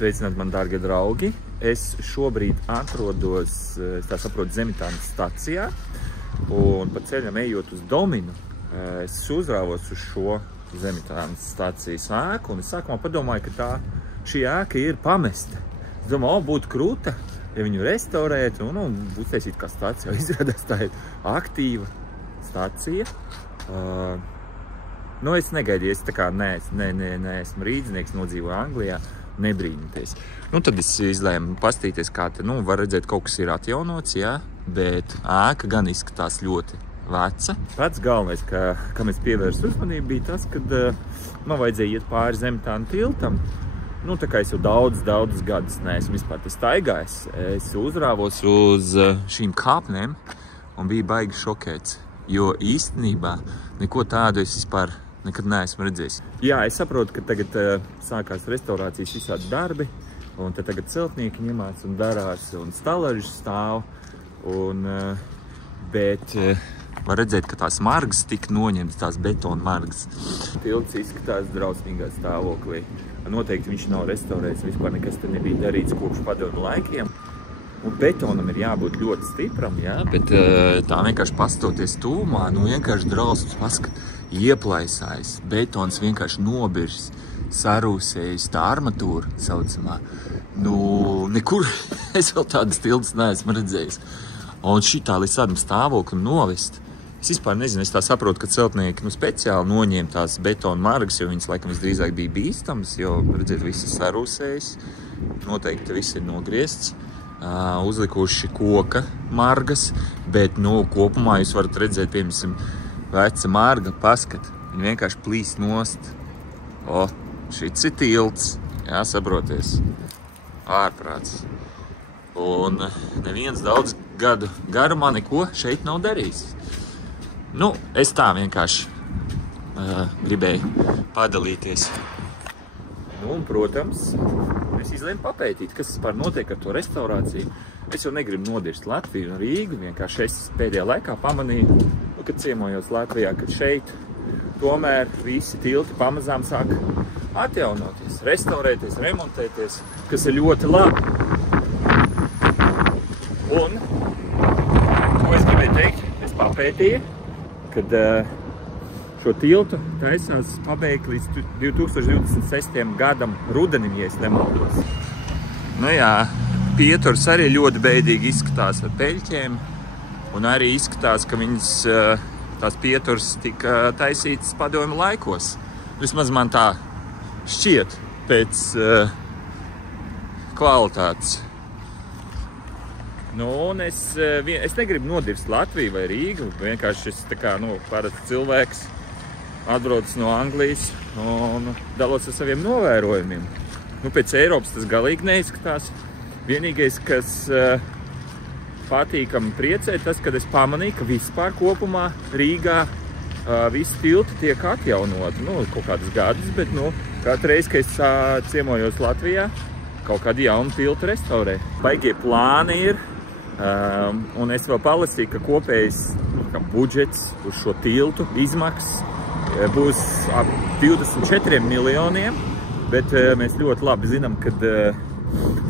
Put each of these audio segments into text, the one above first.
Sveicināt, man dārgie draugi! Es šobrīd atrodos, tā saprotu, Zemitānas stacijā, un pa ceļam ejot uz Dominu, es uzrāvos uz šo Zemitānas stacijas ēku, un es sākumā padomāju, ka šī ēka ir pamesta. Es domāju, būtu krūta, ja viņu restaurētu un uztaisīt kā stacija. Izrādās, tā ir aktīva stacija. Es negaidīju, es tā kā neesmu rīdznieks, nodzīvoju Anglijā. Nebrīnīties. Tad es izlēmu pastīties, kā te, var redzēt, kaut kas ir atjaunots, jā, bet ēka gan izskatās ļoti veca. Pats galvenais, kam es pievērstu uzmanību, bija tas, kad man vajadzēja iet pāri Zemitānu tiltam. Tā kā es jau daudz gadus neesmu vispār te staigājis, es uzrāvos uz šīm kāpnēm un biju baigi šokēts, jo īstenībā neko tādu es vispār nekad neesmu redzējis. Jā, es saprotu, ka tagad sākās restaurācijas visādi darbi, un te tagad celtnieki ņemās un darās, un stalaži stāv, bet var redzēt, ka tās margas tika noņemtas, tās betona margas. Tilts izskatās drausmīgā stāvoklī. Noteikti viņš nav restaurēts, vispār nekas te nebija darīts kopš padomju laikiem. Un betonam ir jābūt ļoti stipram, jā, bet tā vienkārši pastoties tūmā, vienkārši drausmas paskat. Ieplaisājis, betons vienkārši nobirs, sarūsējis, tā armatūra saucamā. Nekur es vēl tādas tiltas neesmu redzējis. Un šitā līdz tādam stāvoklim novest. Es vispār nezinu, es tā saprotu, ka celtnieki speciāli noņēma tās betona margas, jo viņas laikam visdrīzāk bija bīstams, jo, redziet, viss ir sarūsējis. Noteikti viss ir nogriezts. Uzlikuši koka margas, bet, kopumā jūs varat redzēt, piemēram, veca marga, paskat, viņa vienkārši plīst nost. Šits ir tilts, jāsaproties, ārprāts. Un neviens daudz gadu garumā neko šeit nav darījis. Es tā vienkārši gribēju padalīties. Protams, es izlēmu papētīt, kas vispār notiek ar to restaurāciju. Es jau negribu nodirst Latviju un Rīgu, vienkārši es pēdējā laikā pamanīju, kad ciemojos Latvijā, kad šeit tomēr visi tilti pamazām sāk atjaunoties, restaurēties, remontēties, kas ir ļoti labi. Un, ko es gribēju teikt, es papētīju, kad šo tiltu taisās pabeigt līdz 2026. gadam rudenim, ja es nemaldos. Pieturs arī ļoti beidīgi izskatās ar peļķiem, un arī izskatās, ka viņas tās pieturs tika taisītas padomju laikos. Vismaz man tā šķiet pēc kvalitātes. Es negribu nodirst Latviju vai Rīgu, vienkārši es parasts cilvēks atbraucis no Anglijas un dalos ar saviem novērojumiem. Pēc Eiropas tas galīgi neizskatās. Vienīgais, kas patīkami priecē, tas, kad es pamanīju, ka vispār kopumā Rīgā visi tilti tiek atjaunoti. Kaut kādas gadus, bet katru reizi, kad es ciemojos Latvijā, kaut kādu jaunu tiltu restaurē. Baigie plāni ir, un es vēl palasīju, ka kopējais budžets uz šo tiltu izmaksas būs ap 24 miljoniem, bet mēs ļoti labi zinām, ka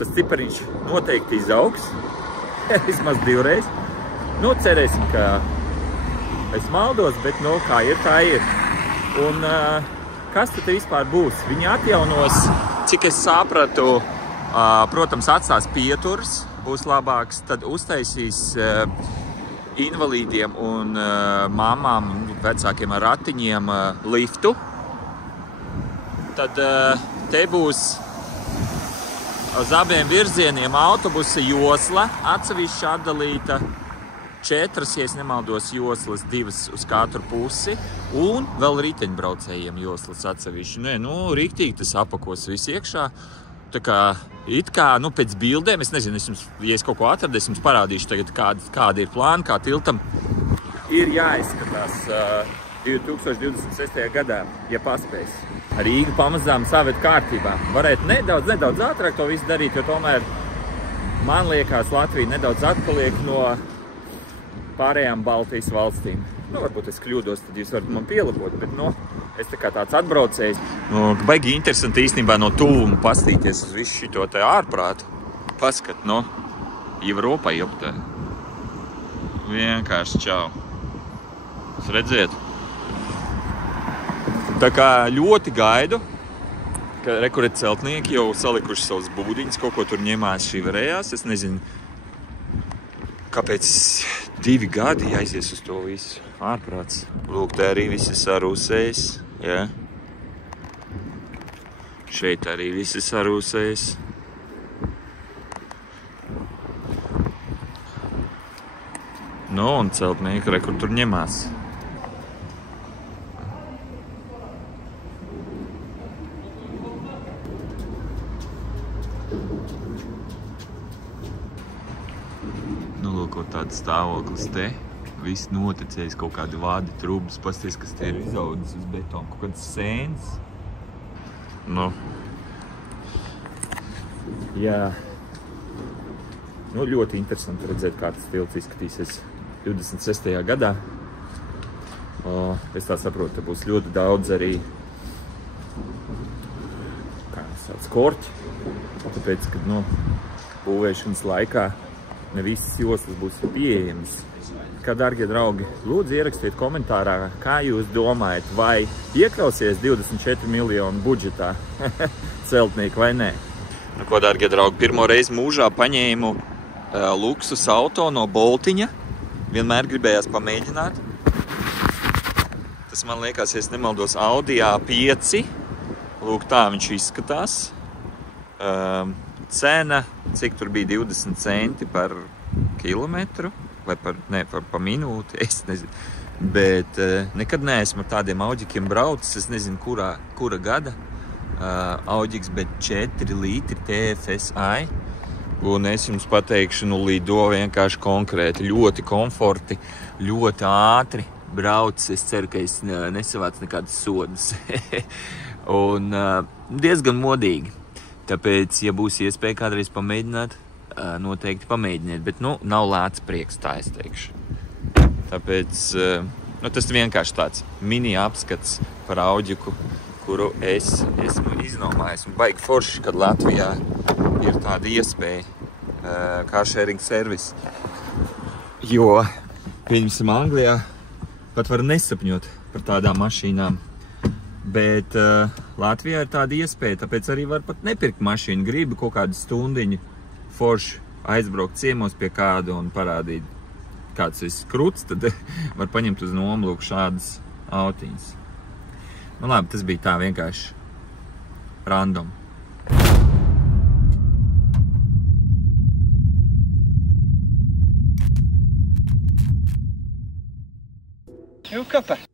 tas cipariņš noteikti izaugs, vismaz divreiz. Cerēsim, ka es maldos, bet kā ir, tā ir. Un kas tad vispār būs? Viņi atjaunos, cik es sapratu, protams, atstās pieturs, būs labāks, tad uztaisīs invalīdiem un mamām, vecākiem ar ratiņiem liftu. Tad te būs uz abiem virzieniem autobusa josla, atsevišķi atdalīta 4, ja es nemaldos, joslas, 2 uz katru pusi, un vēl riteņbraucējiem joslas atsevišķi. Riktīgi tas apakos visu iekšā. Tā kā, pēc bildēm, es nezinu, ja es kaut ko atradu, es jums parādīšu tagad, kādi ir plāni, kā tiltam ir jāizskatās 2026. gadā, ja paspēs. Rīga pamazām saved kārtībā. Varētu nedaudz ātrāk to visu darīt, jo tomēr man liekas, Latvija nedaudz atpaliek no pārējām Baltijas valstīm. Varbūt es kļūdos, tad jūs varat man pielabot, bet Es tā kā tāds atbraucējs. Baigi interesanti īstenībā no tuvuma pastīties uz visu šito te ārprātu. Paskat, no Evropa joptē. Vienkārši čau. Jūs redziet? Tā kā ļoti gaidu, ka rekuret celtnieki jau salikuši savus būdiņus, kaut ko tur ņemās šī varējās. Es nezinu, kāpēc 2 gadi aizies uz to visu ārprāts. Lūk, te arī visi sarūsējas, ja? Šeit arī visi sarūsējas. Nu, un celtnieki rekur tur ņemās. Nu, lūk, tāds stāvoklis te. Viss noticējis, kaut kādi vādi, trubas. Pasties, kas te ir izaudzis uz betonu. Kaut kāds sēns. Nu. Jā. Nu, ļoti interesanti redzēt, kā tas tilts izskatīsies 26. gadā. Es tā saprotu, ka būs ļoti daudz arī korķi. Tāpēc, kad būvēšanas laikā ne visas joslas būs pieejamas. Kā, dargie draugi, lūdzu ierakstiet komentārā, kā jūs domājat, vai iekļausies 24 miljonu budžetā celtnieki vai nē. Nu, ko, dargie draugi, pirmo reizi mūžā paņēmu luksus auto no Boltiņa. Vienmēr gribējās pamēģināt. Tas man liekas, ja es nemaldos, Audi A5. Lūk, tā viņš izskatās. Cena, cik tur bija 20 centi par kilometru vai par minūti, es nezinu. Bet nekad neesmu ar tādiem Audikiem braucis, es nezinu, kura gada Audiks, bet 4 litri TFSI. Un es jums pateikšu, lido vienkārši konkrēti, ļoti komforti, ļoti ātri brauc. Es ceru, ka es nesavācu nekādas sodas. Un diezgan modīgi. Tāpēc, ja būs iespēja kādreiz pamēģināt, noteikti pamēģiniet. Bet, nav lēts prieks, tā es teikšu. Tāpēc, tas vienkārši tāds mini apskats par Audiku, kuru es esmu iznomājis. Un baigi forši, kad Latvijā ir tāda iespēja carsharing service. Jo, pieņemsim, Anglijā pat var nesapņot par tādām mašīnām. Bet Latvijā ir tāda iespēja, tāpēc arī var pat nepirkt mašīnu. Gribi kaut kādu stundiņu forši aizbraukt ciemos pie kāda un parādīt, kāds esi kruts, tad var paņemt uz nomlūku šādas autiņas. Nu labi, tas bija tā vienkārši random. Jo, kāpēc?